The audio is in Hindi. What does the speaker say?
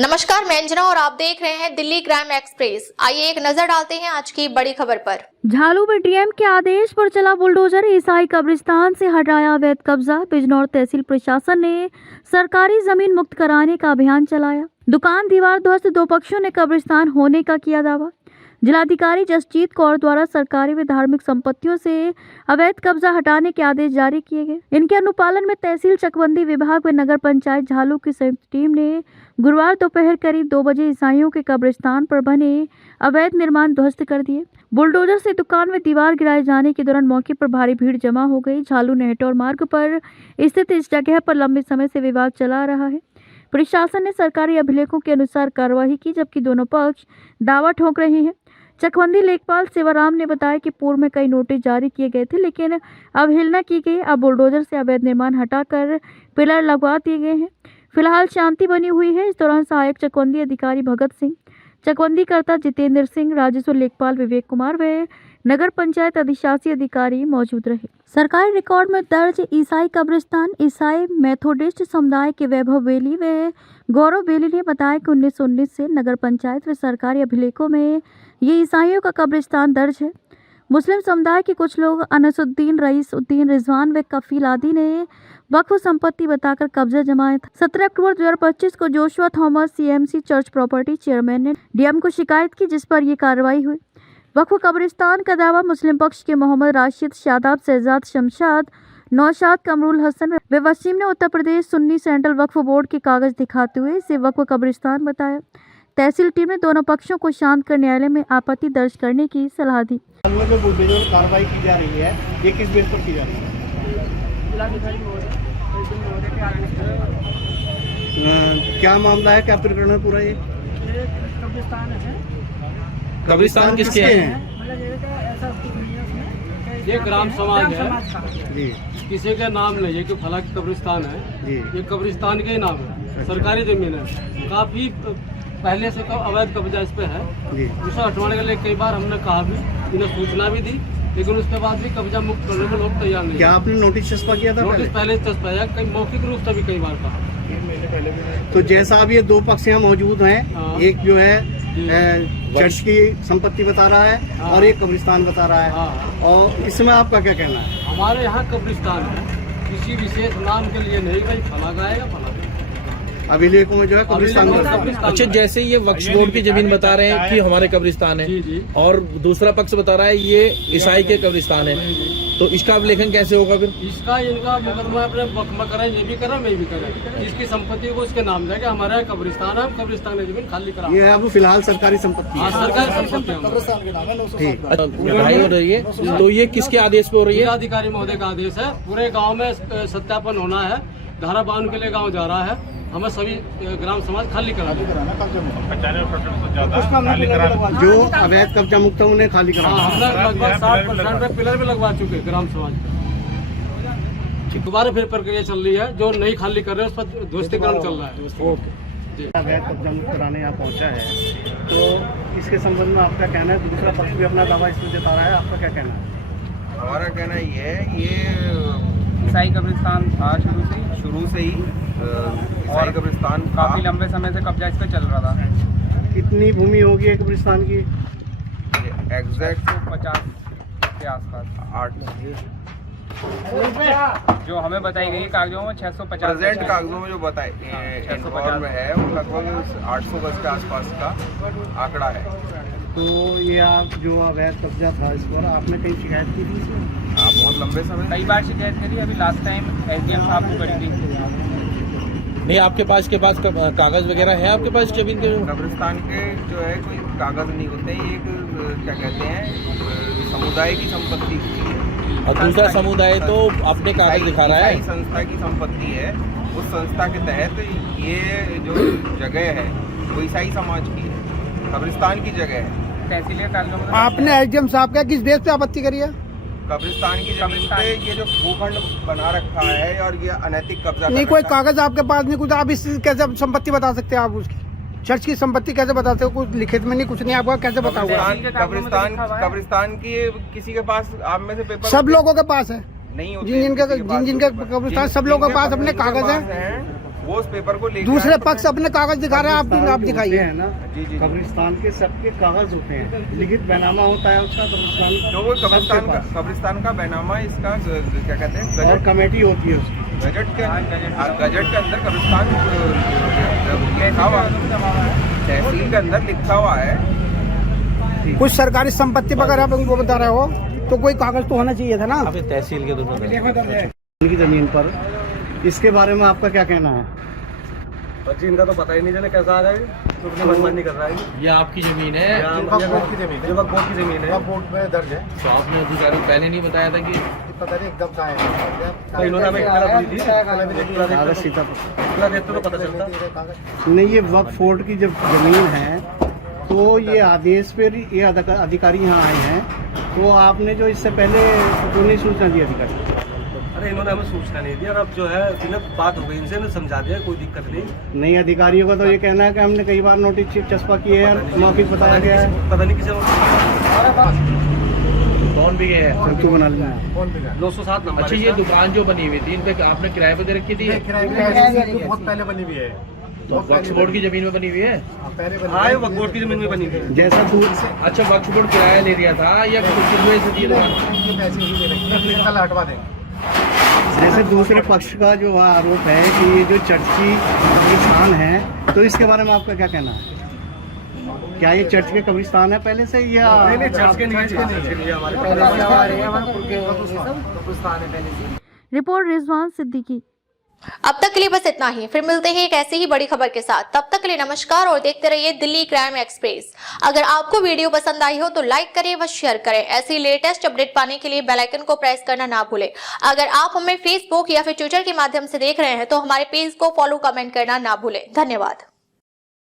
नमस्कार, मैं अंजना और आप देख रहे हैं दिल्ली ग्राम एक्सप्रेस। आइए एक नजर डालते हैं आज की बड़ी खबर पर। झालू में डीएम के आदेश पर चला बुलडोजर, ईसाई कब्रिस्तान से हटाया अवैध कब्जा। बिजनौर तहसील प्रशासन ने सरकारी जमीन मुक्त कराने का अभियान चलाया। दुकान दीवार ध्वस्त, दो पक्षों ने कब्रिस्तान होने का किया दावा। जिलाधिकारी जसजीत कौर द्वारा सरकारी व धार्मिक संपत्तियों से अवैध कब्जा हटाने के आदेश जारी किए गए। इनके अनुपालन में तहसील चकबंदी विभाग व नगर पंचायत झालू की संयुक्त टीम ने गुरुवार दोपहर करीब 2 बजे ईसाइयों के कब्रिस्तान पर बने अवैध निर्माण ध्वस्त कर दिए। बुलडोजर से दुकान में दीवार गिराए जाने के दौरान मौके पर भारी भीड़ जमा हो गई। झालू नेहटौर मार्ग पर स्थित इस जगह पर लंबे समय से विवाद चला रहा है। प्रशासन ने सरकारी अभिलेखों के अनुसार कार्रवाई की, जबकि दोनों पक्ष दावा ठोक रहे हैं। चकबंदी लेखपाल सेवाराम ने बताया कि पूर्व में कई नोटिस जारी किए गए थे, लेकिन अवहेलना की गई। अब बुलडोजर से अवैध निर्माण हटाकर पिलर लगवा दिए गए हैं। फिलहाल शांति बनी हुई है। इस दौरान सहायक चकबंदी अधिकारी भगत सिंह, चकबंदी कर्ता जितेंद्र सिंह, राजस्व लेखपाल विवेक कुमार व नगर पंचायत अधिशासी अधिकारी मौजूद रहे। सरकारी रिकॉर्ड में दर्ज ईसाई कब्रिस्तान ईसाई मेथोडिस्ट समुदाय के वैभव बेली व गौरव बेली ने बताया कि 1919 से नगर पंचायत व सरकारी अभिलेखों में ये ईसाइयों का कब्रिस्तान दर्ज है। मुस्लिम समुदाय के कुछ लोग अनसुद्दीन, रईसुद्दीन, रिजवान व कफील आदि ने वक्फ संपत्ति बताकर कब्जा जमाया था। 17 अक्टूबर 2025 को Joshua Thomas CMC church property chairman ने डीएम को शिकायत की, जिस पर यह कार्रवाई हुई। वक्फ कब्रिस्तान का दावा मुस्लिम पक्ष के मोहम्मद राशिद, शादाब, शहजाद, शमशाद, नौशाद, कमरुल हसन व वसीम ने उत्तर प्रदेश सुन्नी सेंट्रल वक्फ बोर्ड के कागज दिखाते हुए इसे वक्फ कब्रिस्तान बताया। तहसील टीम ने दोनों पक्षों को शांत कर न्यायालय में आपत्ति दर्ज करने की सलाह दी। कार्रवाई की जा रही है, ये किस बेस पर की जा रही है? क्या मामला है, क्या प्रकरण है पूरा? ये कब्रिस्तान किसके हैं? ये ग्राम समाज है जी, किसी का नाम नहीं है कि फला की कब्रिस्तान है जी। ये कब्रिस्तान के ही नाम है, सरकारी जमीन है। काफी पहले से अवैध कब्जा इस पे है जी। उसे हटवाने के लिए कई बार हमने कहा भी, इन्हें सूचना भी दी, लेकिन उसके बाद भी कब्जा मुक्त करने में लोग तैयार नहीं। क्या आपने नोटिस चस्पा किया था? नोटिस पहले चस्पाया, कई मौखिक रूप से भी कई बार कहा। तो जैसा अब ये दो पक्ष यहाँ मौजूद हैं, हाँ। एक जो है चर्च की संपत्ति बता रहा है, हाँ। और एक कब्रिस्तान बता रहा है, हाँ। और इसमें आपका क्या कहना है? हमारे यहाँ कब्रिस्तान है, किसी विशेष नाम के लिए नहीं, भाई फला का है या फला का। अभिलेखों में जो है कब्रिस्तान बता रहा है। अच्छा, जैसे ये वक्फ बोर्ड की जमीन बता रहे हैं कि हमारे कब्रिस्तान है, जी जी। और दूसरा पक्ष बता रहा है ये ईसाई के कब्रिस्तान है, तो इसका अभिलेखन कैसे होगा फिर? इसका इनका मुकदमा अपने वक्फ करें, ये भी करें, मैं भी करें। इसकी संपत्ति को उसके नाम जाएगा, हमारा यहाँ कब्रिस्तान है, हम कब्रिस्तान की जमीन खाली करा। ये अब फिलहाल सरकारी संपत्ति हाँ, है। सरकारी संपत्ति है। ठीक। लड़ाई हो रही है, तो ये किसके आदेश पे हो रही है? जिलाधिकारी महोदय का आदेश है। पूरे गांव में सत्यापन होना है, धारा 52 के लिए गांव जा रहा है, हमें सभी ग्राम समाज खाली करा दो। जो अवैध कब्जा मुक्त है उन्हें खाली करा। हाँ, हमने लगभग 60% पे पिलर भी लगवा चुके हैं ग्राम समाज। दोबारा फिर प्रक्रिया चल रही है, जो नहीं खाली कर रहे हैं उस पर ध्वस्तीकरण चल रहा है। जी। अवैध कब्जा मुक्त कराने यहाँ पहुँचा है, तो इसके संबंध में आपका कहना है? दूसरा पक्ष भी अपना दावा इसमें जता रहा है, आपका क्या कहना है? हमारा कहना ये है, ये ईसाई कब्रिस्तान था शुरू से ही ईसाई कब्रिस्तान काफ़ी लंबे समय से कब्जा इस पर चल रहा था। कितनी भूमि होगी एक कब्रिस्तान की? एग्जैक्ट 50 के आसपास 8 जो हमें बताई गई कागजों में 650 प्रेजेंट कागजों में जो बताए 650 में है, वो लगभग 800 गज के आसपास का आंकड़ा है। तो ये आप जो अवैध कब्जा था इस पर आपने कहीं शिकायत की थी इसमें? हाँ, बहुत लंबे समय कई बार शिकायत करी। अभी लास्ट टाइम एसडीएम साहब को करी थी। नहीं, आपके पास कागज वगैरह है आपके पास जमीन के? कब्रिस्तान के जो है कोई कागज नहीं होते, ये एक क्या कहते हैं, समुदाय की संपत्ति होती है, और दूसरा समुदाय तो अपने कागज दिखा रहा है। संस्था की संपत्ति है, उस संस्था के तहत ये जो जगह है वो ईसाई समाज की है, कब्रिस्तान की जगह है। तहसील के कागजों में आपने एसडीएम साहब का किस बेस पे आपत्ति करी है? कब्रिस्तान की जमीन पे ये जो भूखंड बना रखा है और ये अनैतिक कब्जा नहीं, कोई कागज आपके पास नहीं, कुछ आप इस कैसे संपत्ति बता सकते हैं? आप उसकी चर्च की संपत्ति कैसे बताते हो? कुछ लिखित में नहीं, कुछ नहीं, आपका कैसे बताओगे? कब्रिस्तान की किसी के पास आप में से पेपर सब लोगों के पास है, नहीं होते, जिन जिनके कब्रिस्तान सब लोगों के पास अपने कागज हैं। वो उस पेपर को लेके दूसरे आए, पक्ष अपने कागज दिखा रहे हैं, आप होते दिखाइए। हैं ना, जी, जी। कब्रिस्तान के सबके कागज होते हैं, लिखित बैनामा होता है उसका कब्रिस्तान, जो वो सबके पास। कब्रिस्तान का बैनामा इसका क्या कहते हैं और गजट कमेटी होती है उसकी। गजट के अंदर कब्रिस्तान लिखा हुआ, तहसील के अंदर लिखा हुआ है। कुछ सरकारी संपत्ति वगैरह आप उनको बता रहे हो तो कोई कागज तो होना चाहिए था ना। अभी तहसील के उनकी जमीन पर, इसके बारे में आपका क्या कहना है? जी इनका तो पता ही नहीं चले कैसा आ गए, तो अपनी मनमानी कर रहा है। ये आपकी जमीन है, ये वक्फ की जमीन है, ये वक्फ बोर्ड की जमीन है। बोर्ड में दर्ज है। तो आपने अधिकारी को पहले नहीं बताया था कि पता नहीं एकदम कहाँ है। तो इन्होंने हमें इतना दी थी, कागज सीता इतना देखते तो पता चलता। नहीं, ये वक्फ बोर्ड की जब जमीन है तो ये आदेश पे ये अधिकारी यहाँ आए हैं, तो आपने जो इससे पहले क्यों नहीं सूचना दी अधिकारी? अरे इन्होंने हमें सूचना नहीं दी और अब जो है इन्हें बात हो गई इनसे, इन्हें समझा दिया, कोई दिक्कत नहीं। नहीं, अधिकारियों का तो ये कहना है कि हमने कई बार नोटिस चस्पा किए हैं, मौखिक बताया गया है। पता नहीं किसे कौन भी गए हैं? क्यों बना लिया? 907 नंबर। अच्छा, ये दुकान जो बनी हुई थी इन पे आपने किराए पे दे रखी थी? बहुत पहले बनी हुई है। तो वक्फ बोर्ड की जमीन में बनी हुई है? पहले बनी हाँ, ये वक्फ बोर्ड की जमीन में बनी थी। जैसा दूर अच्छा, वक्फ बोर्ड किराया ले लिया था या कुछ से दी दुकान? पैसे ही दे रखे हैं, कल हटवा देंगे। जैसे दूसरे पक्ष का जो आरोप है कि ये जो चर्च की कब्रिस्तान है, तो इसके बारे में आपका क्या कहना है? क्या ये चर्च के कब्रिस्तान है पहले से या? नहीं, चर्च के नहीं है, हमारे रिपोर्ट रिजवान सिद्दीकी। अब तक के लिए बस इतना ही, फिर मिलते हैं एक ऐसी ही बड़ी खबर के साथ। तब तक के लिए नमस्कार और देखते रहिए दिल्ली क्राइम एक्सप्रेस। अगर आपको वीडियो पसंद आई हो तो लाइक करें व शेयर करें। ऐसी लेटेस्ट अपडेट पाने के लिए बेल आइकन को प्रेस करना ना भूलें। अगर आप हमें फेसबुक या फिर ट्विटर के माध्यम से देख रहे हैं तो हमारे पेज को फॉलो, कमेंट करना ना भूलें। धन्यवाद।